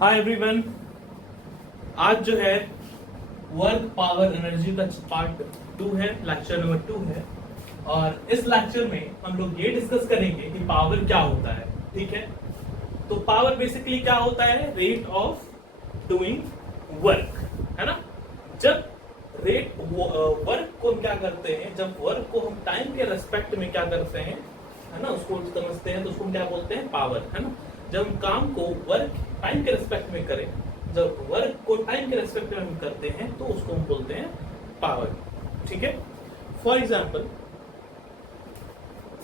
Hi everyone. आज जो है वर्क पावर एनर्जी का पार्ट 2 है, लेक्चर नंबर 2 है। और इस लेक्चर में हम लोग ये डिस्कस करेंगे कि पावर क्या होता है। ठीक है, तो पावर बेसिकली क्या होता है? रेट ऑफ डूइंग वर्क, है ना। जब रेट वर्क को हम क्या करते हैं, जब वर्क को हम टाइम के रेस्पेक्ट में क्या करते हैं, है ना, उसको समझते हैं तो उसको हम क्या बोलते हैं? पावर, है ना। जब हम काम को वर्क टाइम के रेस्पेक्ट में करें, जब वर्क को टाइम के रेस्पेक्ट में हम करते हैं तो उसको हम बोलते हैं पावर। ठीक है, फॉर एग्जाम्पल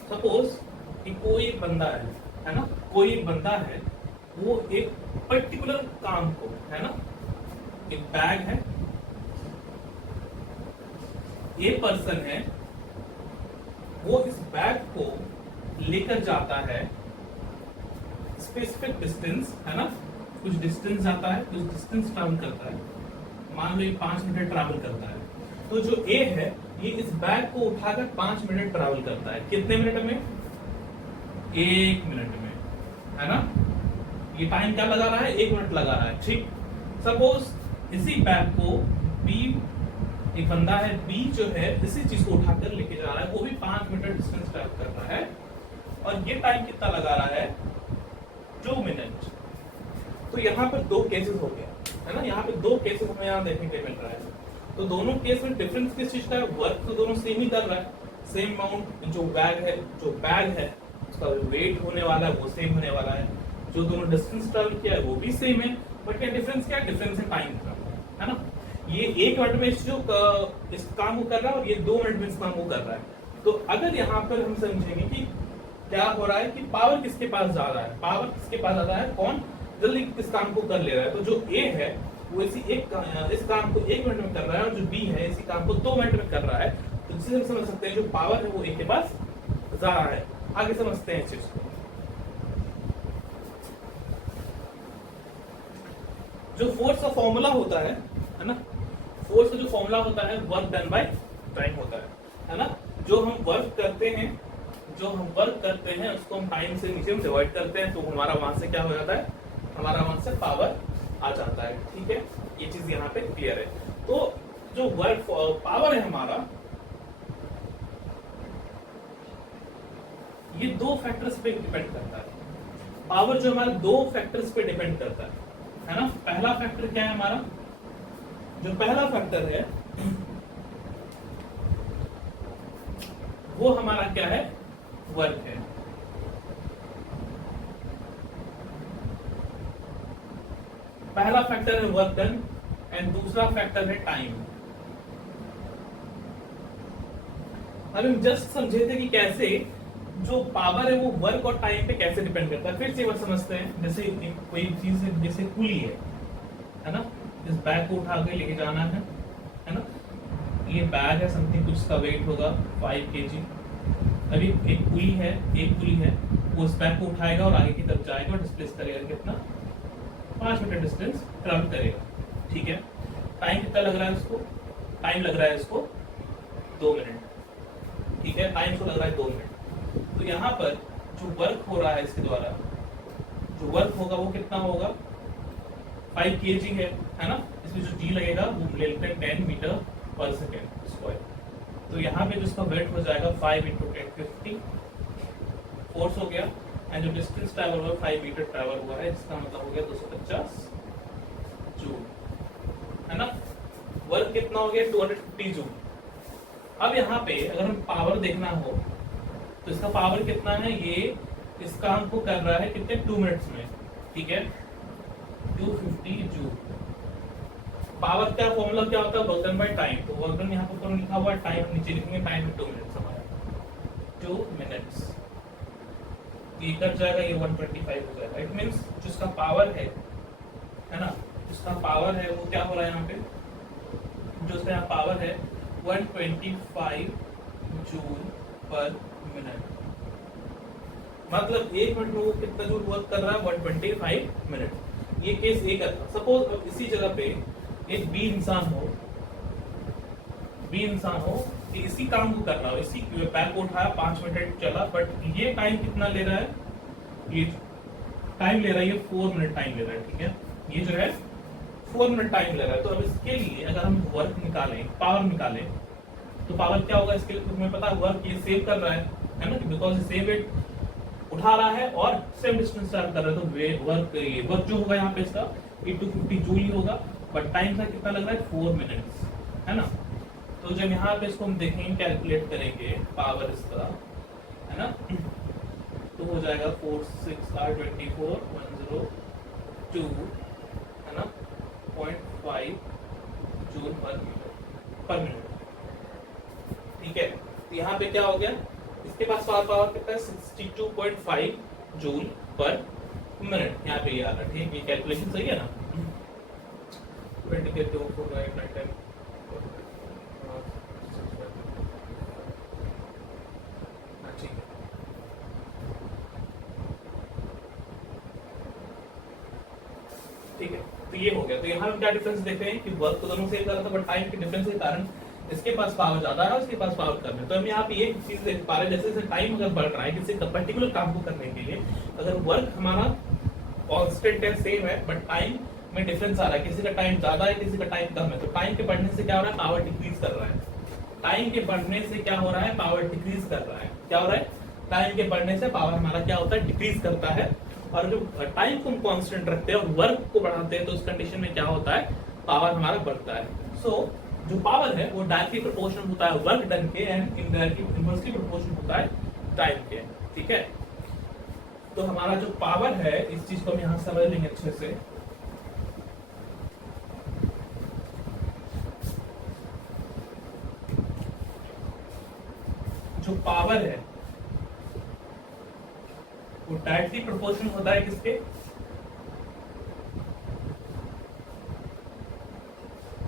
सपोज कि कोई एक बंदा है ना, कोई एक बंदा है, वो एक पर्टिकुलर काम को, है ना, एक बैग है, ये पर्सन है, वो इस बैग को लेकर जाता है स्पेसिफिक डिस्टेंस, है ना, कुछ डिस्टेंस जाता है, कुछ डिस्टेंस ट्रैवल करता है। मान लो ये 5 मिनट ट्रैवल करता है, तो जो ए है ये इस बैग को उठाकर 5 मिनट ट्रैवल करता है। कितने मिनट में? 1 मिनट में, है ना। ये टाइम क्या लगा रहा है? 1 मिनट लगा रहा है। ठीक, सपोज इसी बैग को बी, एक बंदा है बी जो है इसी चीज को उठाकर लेके जा रहा है, वो भी 5 मिनट डिस्टेंस ट्रैवल कर रहा है, और ये टाइम कितना लगा रहा है? 2 मिनट। तो यहाँ पर दो केसेस हो गया, है ना। यहाँ पे दो केसेस हमें यहाँ देखने को मिल रहा है। तो दोनों केस में डिफरेंस किस चीज का है? वर्क तो दोनों सेम ही कर रहा है, सेम अमाउंट। जो बैग है उसका वेट होने वाला है वो सेम होने वाला है, जो दोनों डिस्टेंस ट्रैवल किया है वो भी सेम है। बट क्या डिफरेंस? क्या डिफरेंस है? टाइम का, है ना। ये 1 मिनट में इस काम को कर रहा है और ये 2 मिनट में इस काम को कर रहा है। तो अगर यहाँ पर हम समझेंगे कि क्या हो रहा है कि पावर किसके पास ज्यादा है, पावर किसके पास ज्यादा है, कौन जल्दी इस काम को कर ले रहा है। तो जो ए है वो इस काम को 1 मिनट में कर रहा है, और जो बी है इसी काम को 2 मिनट में कर रहा है। तो जिससे हम समझ सकते हैं जो पावर है वो ए के पास ज्यादा है। आगे समझते हैं इस चीज को। जो फोर्स का फॉर्मूला होता है ना, फोर्स का जो फॉर्मूला होता है वर्क डन बाय टाइम होता है ना। जो हम वर्क करते हैं उसको हम टाइम से नीचे में डिवाइड करते हैं, तो हमारा वहां से क्या हो जाता है? हमारा वहां से पावर आ जाता है। ठीक है, ये चीज यहाँ पे क्लियर है। तो जो वर्क पावर है हमारा, ये 2 फैक्टर्स पे डिपेंड करता है। पावर जो हमारा 2 फैक्टर्स पे डिपेंड करता है ना। पहला फैक्टर क्या है हमारा? जो पहला फैक्टर है वो हमारा क्या है? वर्क है। पहला फैक्टर है वर्क डन एंड दूसरा फैक्टर है टाइम। अब हम जस्ट समझे थे कि कैसे जो पावर है वो वर्क और टाइम पे कैसे डिपेंड करता है। फिर से बात समझते हैं। जैसे कोई चीज है, जैसे कुली है ना, इस बैग को उठा के लेके जाना है ना। ये बैग है, समथिंग कुछ का वेट होगा 5 kg। अभी एक पुली है, वो इस बैग को उठाएगा और आगे की तरफ जाएगा और डिस्प्लेस करेगा कितना? 5 मीटर डिस्टेंस ट्रैवल करेगा। ठीक है, टाइम कितना लग रहा है उसको? टाइम लग रहा है इसको 2 मिनट। ठीक है, टाइम को लग रहा है 2 मिनट। तो यहाँ पर जो वर्क हो रहा है इसके द्वारा, जो वर्क होगा वो कितना होगा? 5 kg है ना। इसमें जो जी लगेगा वो ले लेते हैं 10 मीटर पर सेकेंड स्क्वायर। तो यहाँ पे जो इसका वेट हो जाएगा 5 × 10 50 फोर्स हो गया। एंड जो डिस्टेंस ट्रैवल हुआ 5 मीटर ट्रैवल हुआ है, इसका मतलब हो गया 250 जूल, है ना। वर्क कितना हो गया? 250 जूल। अब यहाँ पे अगर हम पावर देखना हो तो इसका पावर कितना है? ये इस काम को कर रहा है कितने? 2 मिनट्स में। ठीक है, 250 जूल। पावर का फॉर्मूला क्या होता है? Work done by time. तो वर्क डन यहाँ पर लिखा हुआ है, टाइम नीचे लिखेंगे, टाइम 2 मिनट्स हमारा 2 मिनट्स। ये कट जाएगा, ये 125 हो जाएगा। इट मींस जिसका पावर है ना, जिसका पावर है वो क्या हो रहा है यहाँ पे? जो इसका यहाँ पावर है 125 जूल पर मिनट। मतलब 1 मिनट में वो कितना जूल वर्क कर रहा है? 125 मिनट। ये केस ए का था। सपोज अब इसी जगह पे एक बी इंसान हो कि इसी काम को कर रहा हो, इसी बैग को उठाया, 5 मिनट चला, बट ये टाइम कितना ले रहा है? ये टाइम ले रहा है, ये 4 मिनट टाइम ले रहा है। ठीक है, ये जो है 4 मिनट टाइम ले रहा है। तो अब इसके लिए अगर हम वर्क निकालें, पावर निकालें, तो पावर क्या होगा इसके लिए? तो तुम्हें पता है वर्क ये सेव कर रहा है ना, बिकॉज सेव इट उठा रहा है और सेम डिस्टेंस ट्रैवल कर रहा है। तो वर्क जो होगा यहाँ पे इसका 250 जूल ही होगा, बट टाइम का कितना लग रहा है? 4 मिनट्स, है ना। तो जब यहाँ पे इसको हम देखेंगे, कैलकुलेट करेंगे पावर इसका, है ना, तो हो जाएगा 4 6 r 24 102, है ना, 0.5 जूल पर मिनट। ठीक है, तो यहाँ पे क्या हो गया? इसके पास पावर कितना है? 62.5 जूल पर मिनट। यहाँ पे ये आ रहा है, ठीक है, कैलकुलेशन सही है ना। 20 के 2 4 8 9 10 ठीक है। ठीक है, तो ये हो गया। तो यहाँ हम क्या डिफरेंस देखते हैं कि वर्क तो दोनों सेम कर रहा था, बट टाइम के डिफरेंस के कारण इसके पास पावर ज्यादा है, उसके पास पावर कम है। तो हम यहाँ पे ये चीज देख पा रहे हैं, जैसे जैसे टाइम अगर बढ़ रहा है किसी पर्टिकुलर काम को करने के लिए, अगर वर्क हमारा कांस्टेंट है, सेम है, बट टाइम में डिफरेंस आ रहा है, किसी का टाइम ज्यादा है, किसी का टाइम कम है, तो टाइम के बढ़ने से क्या हो रहा है? पावर डिक्रीज कर रहा है। टाइम के बढ़ने से क्या हो रहा है? पावर डिक्रीज कर रहा है। क्या हो रहा है? टाइम के बढ़ने से पावर हमारा क्या होता है? डिक्रीज करता है। और जो टाइम को हम कांस्टेंट रखते हैं और वर्क को बढ़ाते हैं, तो उस कंडीशन में क्या होता है? पावर हमारा बढ़ता है। सो जो पावर है वो डायरेक्टली प्रोपोर्शनल होता है वर्क डन के, एंड इनडायरेक्टली इनवर्सली प्रोपोर्शनल होता है टाइम के। ठीक है, तो हमारा जो पावर है, इस चीज को हम यहां समझ लेंगे अच्छे से। जो पावर है वो डायरेक्टली प्रोपोर्शनल होता है किसके?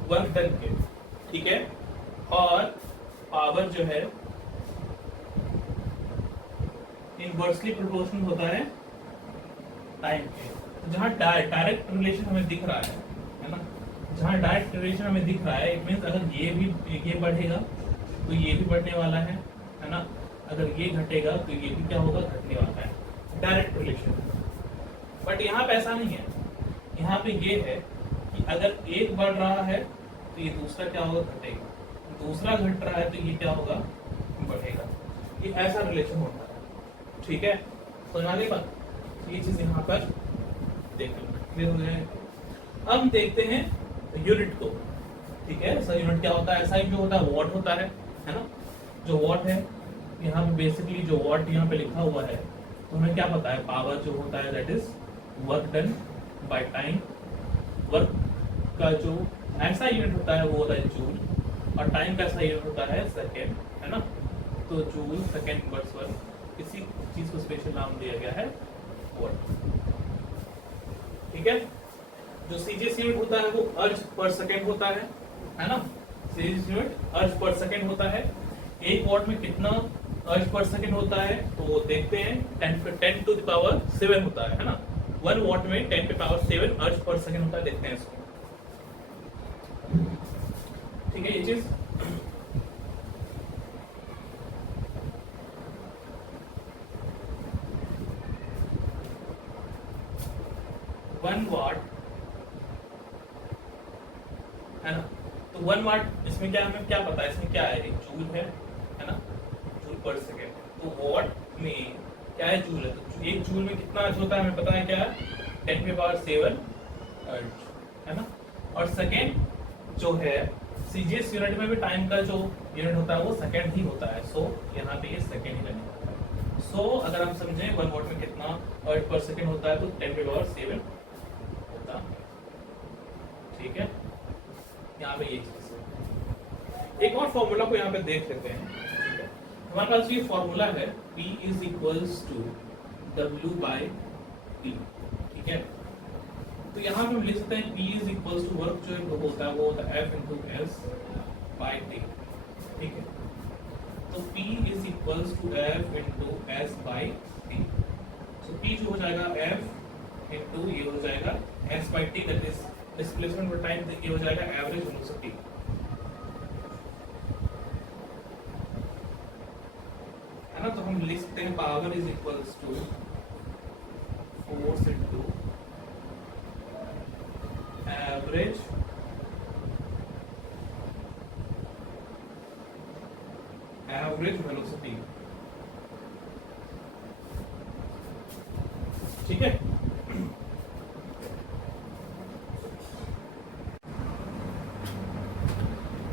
वर्क डन के। ठीक है, और पावर जो है इनवर्सली प्रोपोर्शनल होता है टाइम के। तो जहां डायरेक्ट रिलेशन हमें दिख रहा है ना, जहां डायरेक्ट रिलेशन हमें दिख रहा है, इट मींस अगर ये बढ़ेगा तो ये भी बढ़ने वाला है ना। अगर ये घटेगा तो ये भी क्या होगा? घटने वाला है। Direct relation. बट यहाँ पे ऐसा नहीं है। यहाँ पे ये है कि अगर एक बढ़ रहा है तो ये दूसरा क्या होगा? घटेगा। दूसरा घट रहा है तो ये क्या होगा? बढ़ेगा। ये ऐसा रिलेशन होता है। ठीक है, समझ आ गई बात? ये चीज यहाँ पर देख लो। अब देखते हैं यूनिट को। ठीक है, सर यूनिट क्या होता है? ऐसा जो होता है वॉट होता है ना। जो वॉट है यहाँ पे बेसिकली जो वॉट यहाँ पे लिखा हुआ है, तो हमें क्या पता है? पावर जो होता है that is work done by time. Work का जो ऐसा यूनिट होता है वो होता है जूल, और टाइम का ऐसा यूनिट होता है सेकेंड, है ना। तो जूल सेकेंड बर्स वर्क, इसी चीज को स्पेशल नाम दिया गया है वॉट। ठीक है, जो सीजीएस यूनिट होता है वो अर्ज पर सेकेंड होता है ना। सीजीएस यूनिट अर्ज पर सेकेंड होता है। एक वॉट में कितना अर्ज पर सेकेंड होता है? तो देखते हैं, 10 टू द पावर 7 होता है ना। 1 वॉट में 10 टू पावर 7 अर्ज पर सेकेंड होता है। देखते हैं इसको। ठीक है, ये चीज वन वाट है ना। तो 1 वाट इसमें क्या, हमें क्या पता है इसमें क्या है? जूल है ना, जूल पर सेकेंड। तो वॉट में क्या है? जूल है। तो एक जूल में कितना अर्ज होता है हमें पता है क्या है? 10 टू पावर 7 अर्ज, है ना। और सेकेंड जो है सीजीएस यूनिट में भी टाइम का जो यूनिट होता है वो सेकेंड ही होता है। सो यहाँ पे ये सेकेंड ही लगने होता है। सो अगर हम समझें 1 वॉट में कितना अर्ज पर सेकेंड होता है, तो 10 टू पावर 7 होता है। ठीक है, यहाँ पे ये चीज है। एक और फॉर्मूला को यहाँ पे देख लेते हैं। ठीक है, हमारे पास ये फॉर्मूला है P is equals to W by T। ठीक है, तो यहाँ पे हम लिख सकते हैं P is equals to work जो होता है वो होता है F into S by T. ठीक है, तो P is equals to F into S by T. So P जो हो जाएगा F इंटू ये हो जाएगा S by T, that is displacement for time. ये हो जाएगा एवरेज वेलोसिटी। है ना। तो हम लिख सकते हैं power is equals to force into average velocity, ठीक है।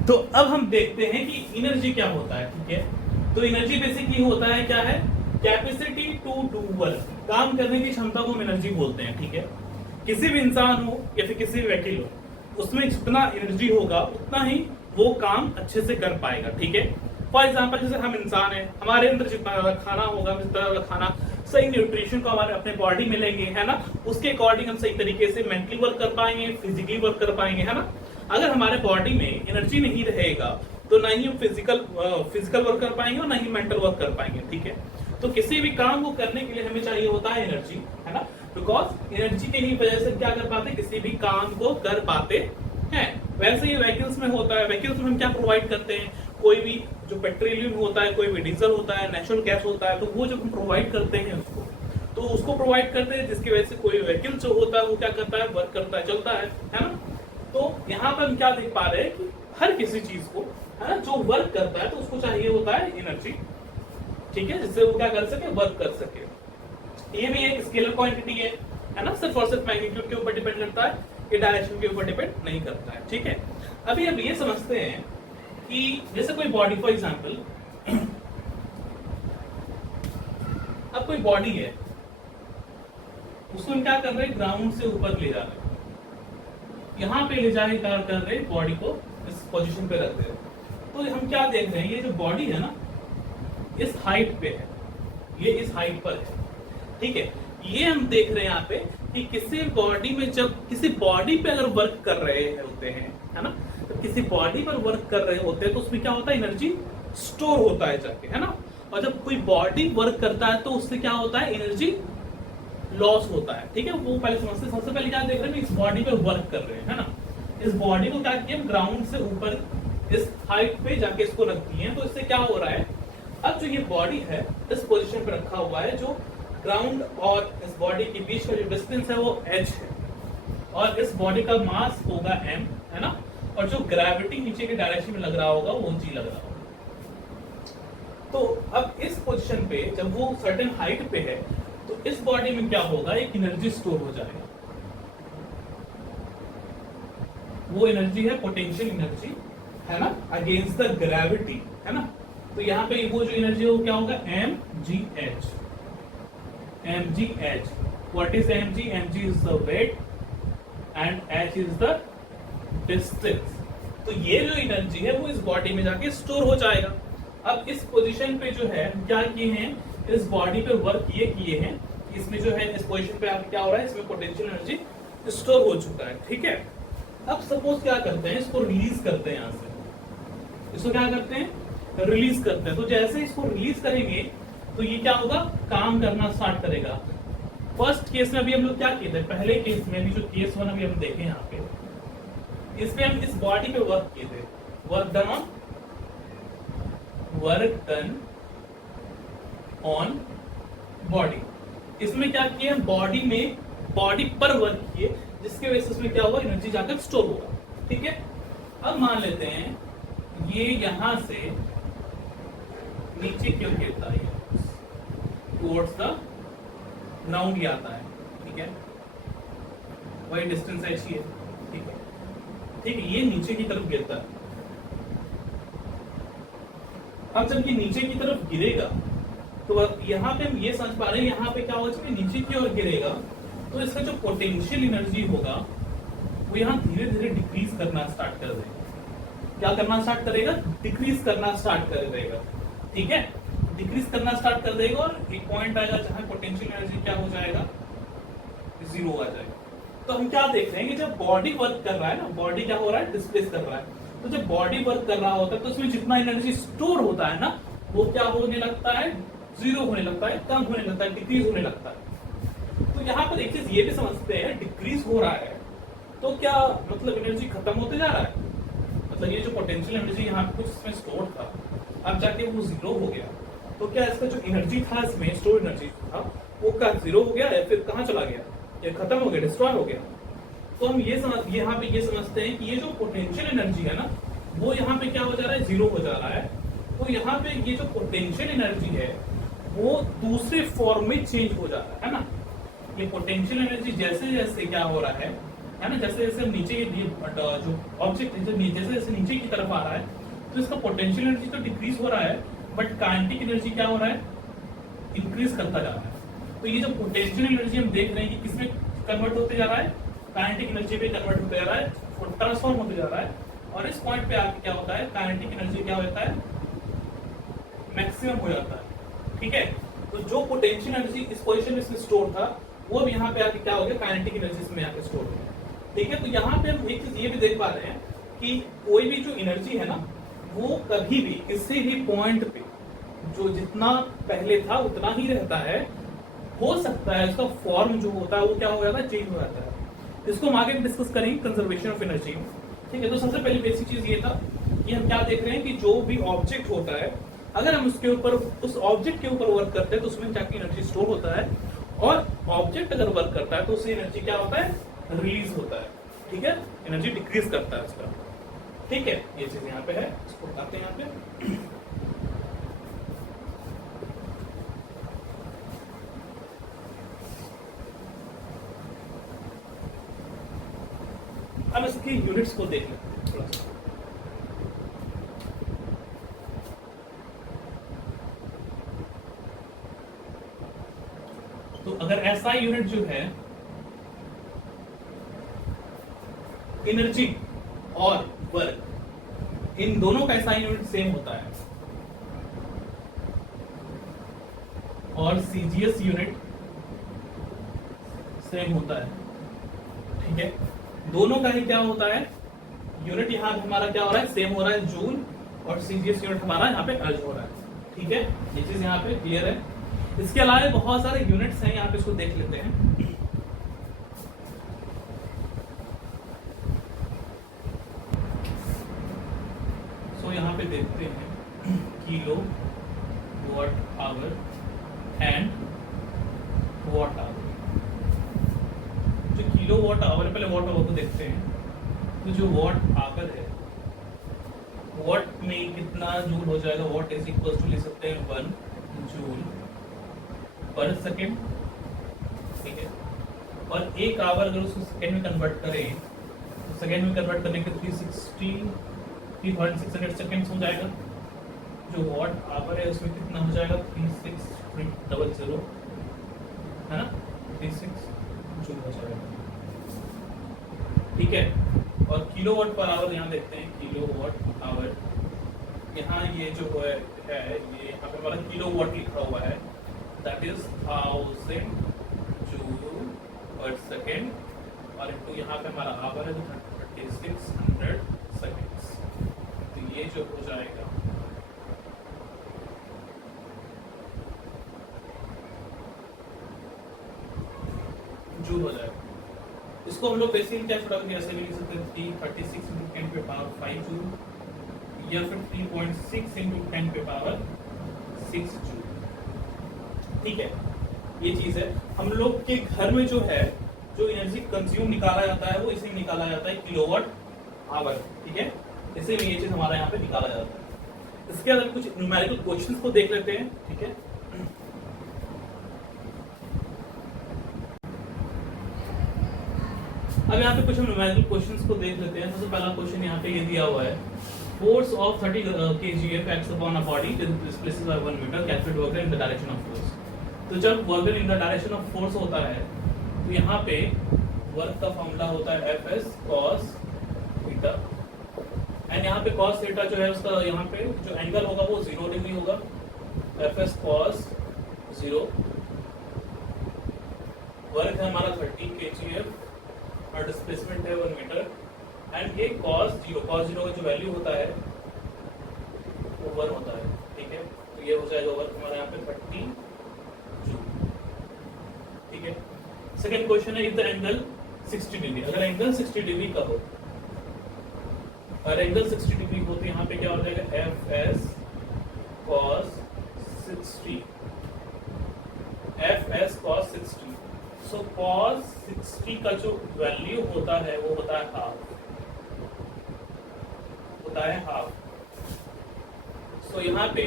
तो अब हम देखते हैं कि एनर्जी क्या होता है, ठीक है। तो एनर्जी बेसिकली होता है क्या है, कैपेसिटी टू डू वर्क, काम करने की क्षमता को हम एनर्जी बोलते हैं, ठीक है। किसी भी इंसान हो या फिर किसी भी व्हीकल हो, उसमें जितना एनर्जी होगा उतना ही वो काम अच्छे से कर पाएगा, ठीक है। फॉर एग्जाम्पल जैसे हम इंसान है, हमारे अंदर जितना ज्यादा खाना होगा, जितना ज्यादा खाना सही न्यूट्रिशन को हमारे अपने बॉडी में लेंगे, है ना, उसके अकॉर्डिंग हम सही तरीके से मेंटली वर्क कर पाएंगे, फिजिकली वर्क कर पाएंगे, है ना। अगर हमारे बॉडी में एनर्जी नहीं रहेगा तो ना ही हम फिजिकल वर्क कर पाएंगे और ना ही मेंटल वर्क कर पाएंगे, ठीक है। तो किसी भी काम को करने के लिए हमें चाहिए होता है एनर्जी, है ना, बिकॉज एनर्जी के ही वजह से क्या कर पाते, किसी भी काम को कर पाते हैं। वैसे ही व्हीकल्स में होता है, व्हीकल्स में हम क्या प्रोवाइड करते हैं, कोई भी जो पेट्रोलियम होता है, कोई भी डीजल होता है, नेचुरल गैस होता है, तो वो जब हम प्रोवाइड करते हैं उसको प्रोवाइड करते हैं, जिसकी वजह से कोई व्हीकल जो होता है वो क्या करता है, वर्क करता है, चलता है ना। तो यहाँ पर हम क्या देख पा रहे हैं कि हर किसी चीज को, है ना, जो वर्क करता है तो उसको चाहिए होता है एनर्जी, ठीक है, जिससे वो क्या कर सके, वर्क कर सके। ये भी एक स्केलर क्वांटिटी है ना, सिर्फ और सिर्फ मैग्नीट्यूड के ऊपर डिपेंड करता है, ये डायरेक्शन के ऊपर डिपेंड नहीं करता है, ठीक है। अभी अब ये समझते हैं कि जैसे कोई बॉडी, फॉर एग्जाम्पल अब कोई बॉडी है, उसको हम क्या कर रहे हैं, ग्राउंड से ऊपर ले जा रहे हैं, यहाँ पे ले जाके क्या कर रहे हैं, बॉडी को इस पोजीशन पे रख दे रहे। तो हम क्या देख रहे हैं, ये जो बॉडी है ना, इस हाइट पे है, ये इस हाइट पर है, ठीक है। ये हम देख रहे हैं यहाँ पे कि किसी बॉडी में, जब किसी बॉडी पे अगर वर्क कर रहे होते हैं, है ना, तो किसी बॉडी पर वर्क कर रहे होते हैं तो उसमें क्या होता है, एनर्जी स्टोर होता है जाके, है ना। और जब कोई बॉडी वर्क करता है तो उससे क्या होता है, एनर्जी लॉस होता है, ठीक है। वो पहले समझते, सबसे पहले क्या देख रहे हैं, इस बॉडी पे वर्क कर रहे हैं, है ना, इस बॉडी को क्या किया, ग्राउंड से ऊपर इस हाइट पे जाके इसको रख दिए हैं। तो इससे क्या हो रहा है, अब जो ये बॉडी है इस पोजीशन पे रखा हुआ है, जो ग्राउंड और इस बॉडी के बीच का जो डिस्टेंस है वो h है, और इस बॉडी का मास होगा m, है ना, और जो ग्रेविटी नीचे के डायरेक्शन में लग रहा होगा वो g लग रहा होगा। तो अब इस पोजीशन पे जब वो सर्टेन हाइट पे है तो इस बॉडी में क्या होगा, एक एनर्जी स्टोर हो जाएगा, वो एनर्जी है पोटेंशियल एनर्जी, है ना, अगेंस्ट द ग्रेविटी, है ना। तो यहाँ पे वो जो एनर्जी है वो क्या होगा, mgh। mgh, what is mg? mg is the weight and h is the distance. तो ये जो एनर्जी है वो इस बॉडी में जाके स्टोर हो जाएगा। अब इस पोजीशन पे जो है क्या किए हैं, इस बॉडी पे वर्क ये किए हैं, इसमें जो है इस पोजीशन पे क्या हो रहा है, इसमें पोटेंशियल एनर्जी स्टोर हो चुका है, ठीक है। अब सपोज क्या करते हैं, इसको रिलीज करते हैं, यहाँ से इसको क्या करते हैं, रिलीज करते हैं। तो जैसे इसको रिलीज करेंगे तो ये क्या होगा, काम करना स्टार्ट करेगा। फर्स्ट केस में अभी हम लोग क्या किए थे, पहले केस में, अभी जो केस 1 अभी हम देखें यहाँ पे, इसमें हम इस बॉडी पे वर्क किए थे, वर्क डन ऑन बॉडी। इसमें क्या किया, बॉडी पर वर्क किए, जिसके वजह से उसमें क्या हुआ, एनर्जी जाकर स्टोर होगा, ठीक है। अब मान लेते हैं ये यहां से नीचे क्यों गिरता है, टुवर्ड्स द ग्राउंड ही आता है, ठीक है, वही डिस्टेंस h ही है, ठीक है, ठीक है, ये नीचे की तरफ गिरता है। अब जब ये नीचे की तरफ गिरेगा तो यहाँ पे हम ये समझ पा रहे हैं, यहाँ पे क्या होगा, जब नीचे की ओर गिरेगा तो इसका जो पोटेंशियल एनर्जी होगा वो यहाँ धीरे धीरे डिक्रीज करना स्टार्ट कर देगा। क्या करना स्टार्ट करेगा, डिक्रीज करना स्टार्ट कर देगा, ठीक है, डिक्रीज करना स्टार्ट कर देगा, और एक पॉइंट आएगा जहां पोटेंशियल एनर्जी क्या हो जाएगा, जीरो आ जाएगा। तो हम क्या देख रहे हैं कि जब बॉडी वर्क कर रहा है ना, बॉडी क्या हो रहा है, डिस्प्लेस कर रहा है। तो जब बॉडी वर्क कर रहा होता है तो उसमें जितना एनर्जी स्टोर होता है ना, वो क्या होने लगता है, जीरो होने लगता है, कम होने लगता है, डिक्रीज होने लगता है। तो यहाँ पर एक चीज ये भी समझते हैं, डिक्रीज हो रहा है तो क्या मतलब एनर्जी खत्म होते जा रहा है, मतलब ये जो पोटेंशियल एनर्जी यहाँ पे कुछ इसमें स्टोर था, अब जाके वो जीरो हो गया, तो क्या इसका जो एनर्जी था, इसमें स्टोर एनर्जी था, वो क्या जीरो हो गया या फिर कहाँ चला गया, ये खत्म हो गया, डिस्ट्रॉय हो गया, तो हम यहाँ पे ये समझते हैं कि ये जो पोटेंशियल एनर्जी है ना, वो यहाँ पे क्या हो जा रहा है, जीरो हो जा रहा है। तो यहाँ पे ये जो पोटेंशियल एनर्जी है वो दूसरे फॉर्म में चेंज हो जा रहा है ना। ये पोटेंशियल एनर्जी जैसे जैसे क्या हो रहा है ना, जैसे जैसे नीचे जो ऑब्जेक्ट है जैसे जैसे नीचे की तरफ आ रहा है, तो इसका पोटेंशियल एनर्जी तो डिक्रीज हो रहा है, बट काइनेटिक एनर्जी क्या हो रहा है, इंक्रीज करता जा रहा है। तो ये जो पोटेंशियल एनर्जी हम देख रहे हैं कि किसमें कन्वर्ट होते जा रहा है, काइनेटिक एनर्जी में कन्वर्ट होते जा रहा है, ट्रांसफॉर्म होते जा रहा है। और इस पॉइंट पे आके क्या होता है, काइनेटिक एनर्जी क्या होता है, मैक्सिमम हो जाता है। ठीक है, तो जो पोटेंशियल एनर्जी इस पोजीशन में स्टोर था, वो अब यहाँ पे आके क्या हो गया, काइनेटिक एनर्जी में आके स्टोर हो गया। ठीक है, तो यहाँ पे हम एक चीज ये भी देख पा रहे हैं कि कोई भी जो एनर्जी है ना, वो कभी भी किसी भी पॉइंट पे जो जितना पहले था उतना ही रहता है। हो सकता है उसका फॉर्म जो होता है वो क्या हो जाता है, चेंज हो जाता है। इसको हम आगे डिस्कस करेंगे कंजर्वेशन ऑफ एनर्जी। ठीक है, तो सबसे पहली बेसिक चीज ये था कि हम क्या देख रहे हैं कि जो भी ऑब्जेक्ट होता है, अगर हम उसके ऊपर उस ऑब्जेक्ट के ऊपर वर्क करते हैं तो उसमें जाके एनर्जी स्टोर होता है, और ऑब्जेक्ट अगर वर्क करता है तो उससे एनर्जी क्या होता है, रिलीज होता है। ठीक है, एनर्जी डिक्रीज करता है उसका। ठीक है, ये चीज यहाँ पे है, इसको बताते हैं यहाँ पे। अब इसकी यूनिट्स को देख लेते हैं थोड़ा सा। तो अगर ऐसा यूनिट जो है एनर्जी और वर्क, इन दोनों का ऐसा यूनिट सेम होता है, और सीजीएस यूनिट सेम होता है। ठीक है, दोनों का ही क्या होता है, यूनिट यहाँ हमारा क्या हो रहा है, सेम हो रहा है, जूल, और सीजीएस यूनिट हमारा यहाँ पे अर्ज हो रहा है। ठीक है, ये चीज यहाँ पे क्लियर है। इसके अलावा बहुत सारे यूनिट्स हैं, यहाँ पे इसको देख लेते हैं। सो यहाँ पे देखते हैं kilowatt hour and watt hour. जो किलो वॉट आवर, पहले वॉट आवर को देखते हैं। तो जो वॉट आवर है, वॉट में कितना जूल हो जाएगा, वॉट इज इक्वल टू ले सकते हैं 1 जूल पर सेकेंड। ठीक है, और एक आवर अगर उसको सेकेंड में कन्वर्ट करें तो सेकेंड में कन्वर्ट करने के 3600 सेकेंड्स हो जाएगा। जो वॉट आवर है उसमें कितना हो जाएगा, 3600 है ना, 36 जूल हो जाएगा। ठीक है, और किलोवाट पर आवर यहाँ देखते हैं, किलोवाट आवर, यहाँ ये जो है ये यहाँ पे हमारा किलोवाट लिखा हुआ है, दैट इज 1000 जूल पर सेकेंड, और इनटू यहाँ पे हमारा आवर है तो 3600 सेकेंड्स। तो ये जो हो जाएगा जूल हो जाएगा। इसको हम लोग बेसिकली क्या छोटा करके ऐसे भी लिख सकते हैं, 36 इंटू 10 पे पावर 5 जूल, या फिर 3.6 इंटू 10 पे पावर 6 जूल। ठीक है, ये चीज है। हम लोग के घर में जो है, जो एनर्जी कंज्यूम निकाला जाता है वो इसे निकाला जाता है किलोवाट आवर। ठीक है, इसे भी ये चीज हमारा यहाँ पे निकाला जाता है। इसके अंदर कुछ न्यूमेरिकल क्वेश्चंस को देख लेते हैं। ठीक है, अब यहाँ पे कुछ हम न्यूमेरिकल क्वेश्चंस को देख लेते हैं। सबसे पहला क्वेश्चन यहाँ पे ये दिया हुआ है, force of 30 kgf acts upon a body that displaces by 1 meter, calculate work in the direction of force। तो जब work in the direction of force होता है तो यहाँ पे वर्क का फॉर्मूला होता है Fs cos थीटा, एंड यहाँ पे cos थीटा जो है उसका यहाँ पे जो एंगल होगा वो 0 डिग्री होगा, Fs cos 0। वर्क है हमारा 30 kgf और डिस्प्लेसमेंट है 1 मीटर, एंड ये cos 0 का जो वैल्यू होता है वो 1 होता है। ठीक है, तो ये हो जाएगा वर्क हमारे यहाँ पे 30 जूल। ठीक है, सेकंड क्वेश्चन है, इफ द एंगल 60 डिग्री, अगर एंगल 60 डिग्री का हो, अगर एंगल 60 डिग्री हो तो यहाँ पे क्या हो जाएगा, Fs cos 60, Fs cos 60। सो cos 60 का जो वैल्यू होता है वो होता है हाफ। सो यहाँ पे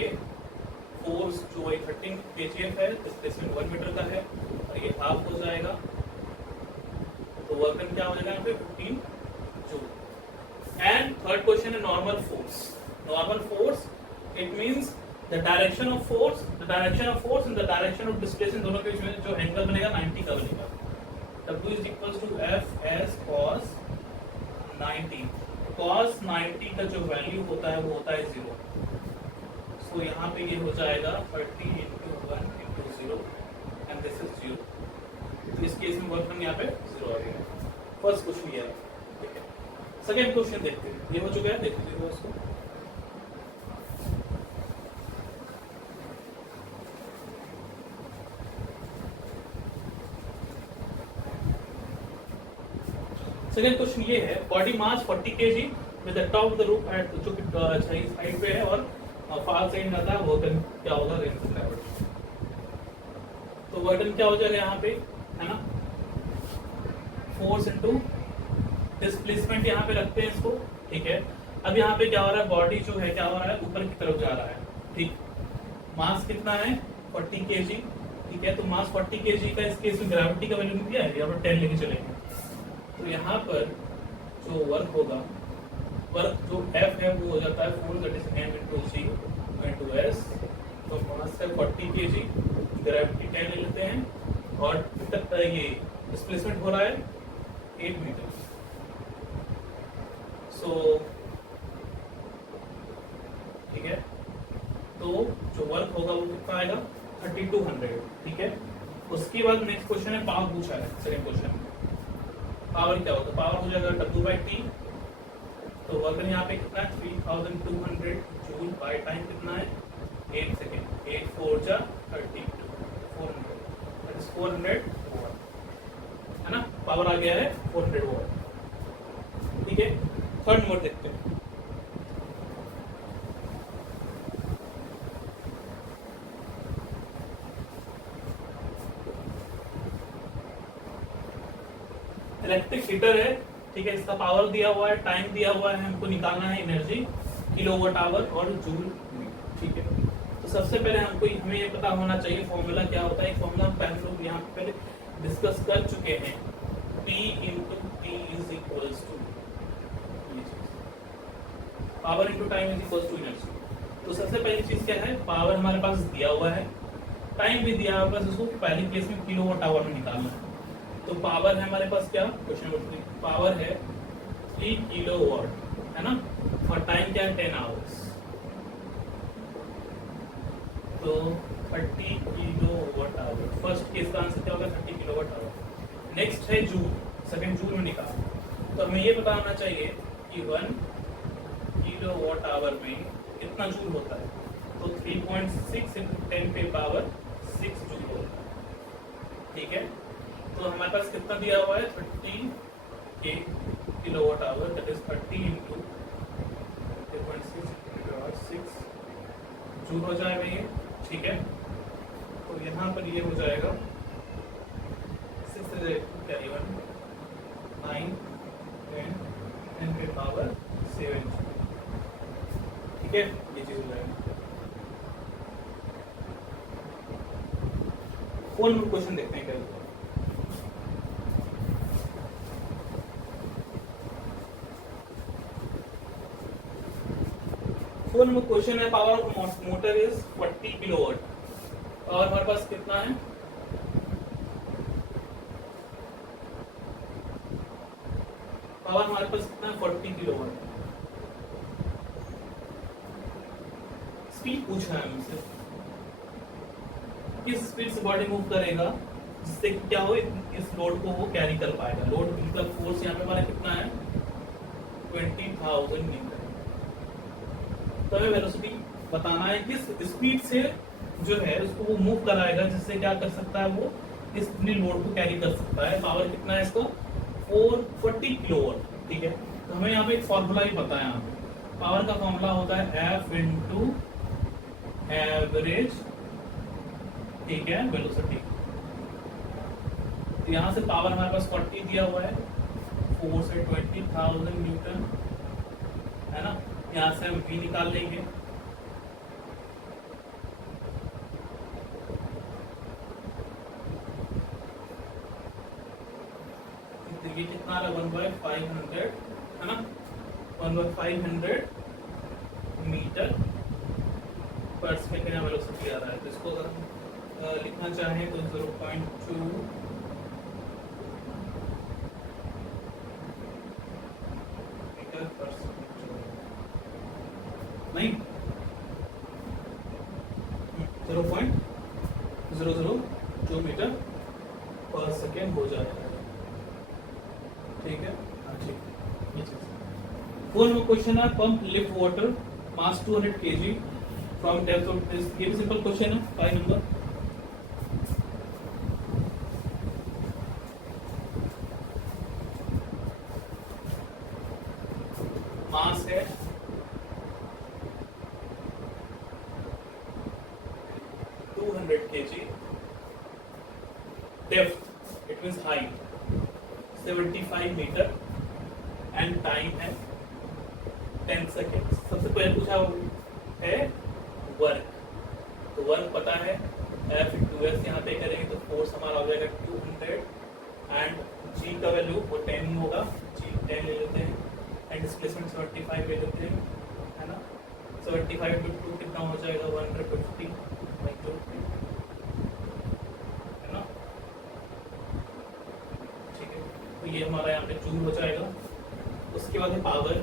फोर्स जो 13 kgf है, डिस्प्लेसमेंट 1 मीटर का है और ये हाफ हो जाएगा, तो वर्क डन क्या हो जाएगा यहाँ पे 15 जूल। एंड थर्ड क्वेश्चन है normal force. It means the direction of force and the direction of displacement दोनों के बीच में जो एंगल बनेगा 90 का बनेगा। W is equals to F as cos 90। cos 90 का जो वैल्यू होता है वो होता है 0। सो यहाँ पे ये हो जाएगा 30 into 1 into 0 and this is 0। तो इस केस में वर्क डन यहाँ पे 0 आ गया। फर्स्ट क्वेश्चन ये है, ठीक है। सेकंड क्वेश्चन देखते हैं, ये हो चुका है, देख लीजिए उसको। सेकंड क्वेश्चन ये है, body mass 40 kg with the top of the roof at, जो कि साइड पे है और फार साइड रहता है, वर्क डन क्या होगा रेंज ऑफ ग्रेविटी। तो वर्क डन क्या हो जाएगा यहाँ पे, है ना, फोर्स इनटू डिस्प्लेसमेंट यहाँ पे रखते हैं इसको, ठीक है। अब यहाँ पे क्या हो रहा है, बॉडी जो है क्या हो रहा है, ऊपर की तरफ जा रहा है, ठीक। मास कितना है 40 kg, ठीक है। तो मास 40 kg का इस केस में ग्रेविटी का वैल्यू दिया है, यहाँ पर 10 लेके चलेंगे। तो यहाँ पर जो वर्क होगा, वर्क जो F है वो हो जाता है force that is m into c into s। तो मास है 40 kg, ग्रेविटी 10 ले लेते हैं और कितना ये डिस्प्लेसमेंट हो रहा है 8 मीटर। सो ठीक है, तो जो वर्क होगा वो कितना आएगा 3200, ठीक है। उसके बाद नेक्स्ट क्वेश्चन है, पावर पूछा है सेकंड क्वेश्चन। पावर क्या होता है, पावर हो जाएगा W/T। तो वर्क यहाँ पे कितना है 3200 जूल बाय टाइम कितना है 8 सेकेंड। 8 4 जा 32 400, दैट इज 400 वॉट, है ना। पावर आ गया है 400 वॉट, ठीक है। थर्ड नंबर देखते हैं। इलेक्ट्रिक हीटर है, ठीक है। इसका पावर दिया हुआ है, टाइम दिया हुआ है, हमको निकालना है एनर्जी किलोवाट आवर और जूल, ठीक है। तो सबसे पहले हमें ये पता होना चाहिए फॉर्मूला क्या होता है। फॉर्मूला हम पहले लोग यहाँ पे पहले डिस्कस कर चुके हैं, P into T is equals to power into time is equals to energy. तो सबसे पहली चीज क्या है, पावर हमारे पास दिया हुआ है, टाइम भी दिया हुआ है, बस इसको पहले केस में किलोवाट आवर में निकालना है। तो पावर है हमारे पास क्या, क्वेश्चन नंबर 3, पावर है 3 किलोवाट, है ना, और टाइम क्या है 10 आवर्स। तो 30 किलोवाट आवर, फर्स्ट केस का आंसर क्या होगा 30 किलोवाट आवर। नेक्स्ट है जूल, सेकंड जूल में निकाल। तो हमें ये पता होना चाहिए कि 1 किलोवाट आवर में कितना जूल होता है। तो 3.6 into 10 पे पावर 6 जूल होता है, ठीक है। तो हमारे पास कितना दिया हुआ है 30 kilowatt hour, that is 30 into 6 joule हो जाएगा ये, ठीक है। तो यहाँ पर ये हो जाएगा 6 से 1 9 10 10 पे पावर 7, ठीक है। ये चीज हो जाएगा। 4 नंबर क्वेश्चन देखते हैं क्या। 4 नंबर क्वेश्चन है, power of motor is 40 kilowatt. और हमारे पास कितना है, पावर हमारे पास कितना है 40 किलोवाट। स्पीड पूछा है हमसे, किस स्पीड से बॉडी मूव करेगा जिससे क्या हो, इस लोड को वो कैरी कर पाएगा। लोड मतलब फोर्स यहाँ पे हमारा कितना है 20,000 न्यूटन। तो हमें वेलोसिटी बताना है किस स्पीड से जो है उसको वो मूव कराएगा, जिससे क्या कर सकता है वो इस लोड को कैरी कर सकता है। पावर कितना है इसका 440 किलोवाट, ठीक है। तो हमें यहाँ पे एक फॉर्मूला भी पता है, यहाँ पे पावर का फॉर्मूला होता है F इंटू एवरेज, ठीक है, वेलोसिटी। तो यहाँ से पावर हमारे पास 40 दिया हुआ है, 4 से 20,000 न्यूटन, है ना। यहाँ से हम V निकाल लेंगे। तो ये कितना आ रहा है 1/500, है ना, 1/500 मीटर पर सेकेंड वेलोसिटी आ रहा है। तो इसको अगर हम लिखना चाहें तो 0.2 मीटर पर सेकेंड, नहीं 0.002 मीटर पर सेकेंड हो जाएगा। ठीक है, हाँ ठीक है। फोर नंबर क्वेश्चन है, pump lift water mass 200 kg from depth of this. ये भी सिंपल क्वेश्चन है। 5 नंबर, मास है 200 kg, depth it means height 75 metre and time है 10 सेकेंड। सबसे पहले पूछा है वर्क, तो वर्क पता है F × 2S, यहाँ पे करेंगे तो फोर्स हमारा हो जाएगा 200 एंड G का वैल्यू वो 10 ही होगा, G 10 ले लेते हैं एंड डिस्प्लेसमेंट 75 ले लेते हैं, है ना। 75 × 2 कितना हो जाएगा 150, है ना। ठीक है, तो ये हमारा यहाँ पे जूल हो जाएगा। उसके बाद है पावर,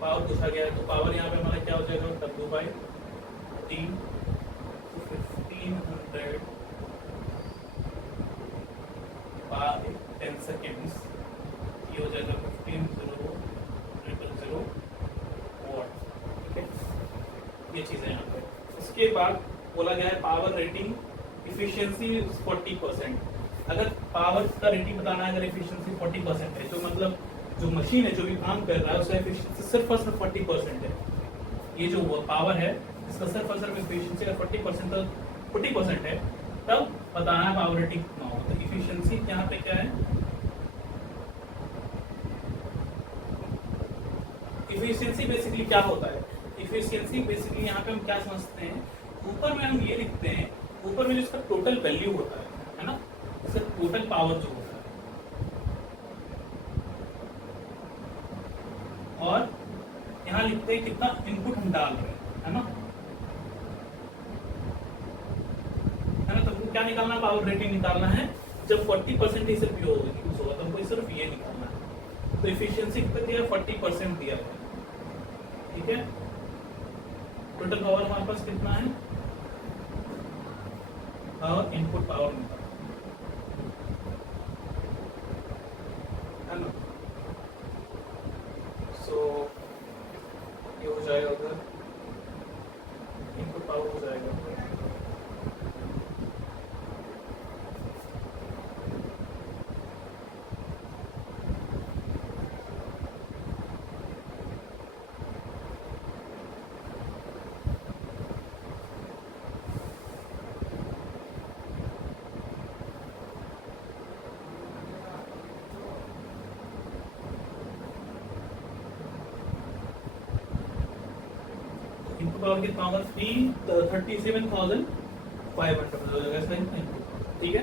पावर पूछा गया है तो पावर यहाँ पे हमारा क्या हो जाएगा W/T, 1500 बाय 10 सेकेंड्स, ये हो जाएगा 15,000 वॉट। ठीक है, ये चीज़ है यहाँ पे। उसके बाद बोला गया है पावर रेटिंग इफिशियंसी 40%। अगर पावर का रेटिंग बताना है, अगर इफिशियंसी 40% है, तो मतलब जो मशीन है जो भी काम कर रहा है उसका एफिशिएंसी सिर्फ और सिर्फ 40% है। ये जो पावर है इसका सिर्फ और सिर्फ एफिशिएंसी अगर 40% है तब बताना है पावर रेटिंग कितना होगा। तो इफिशिएंसी यहाँ पे क्या है, इफिशिएंसी बेसिकली क्या होता है, इफिशिएंसी बेसिकली यहाँ पे हम क्या समझते हैं, ऊपर में हम ये लिखते हैं, ऊपर में जो इसका टोटल वैल्यू होता है ना, इसका टोटल पावर जो होता है, और यहाँ लिखते हैं कितना इनपुट हम डाल रहे हैं, है ना। तो हमको क्या निकालना है, पावर रेटिंग निकालना है। जब 40% ही सिर्फ यूज होगा तो हमको सिर्फ ये निकालना है। तो इफिशियंसी कितना दिया, 40% दिया है। ठीक है, टोटल पावर हमारे पास कितना है, और इनपुट पावर है ना। सो ये हो जाएगा उधर, इनपुट पावर हो जाएगा इनपुट पावर कितना होगा 37,500 हो जाएगा इसका इनपुट। ठीक है।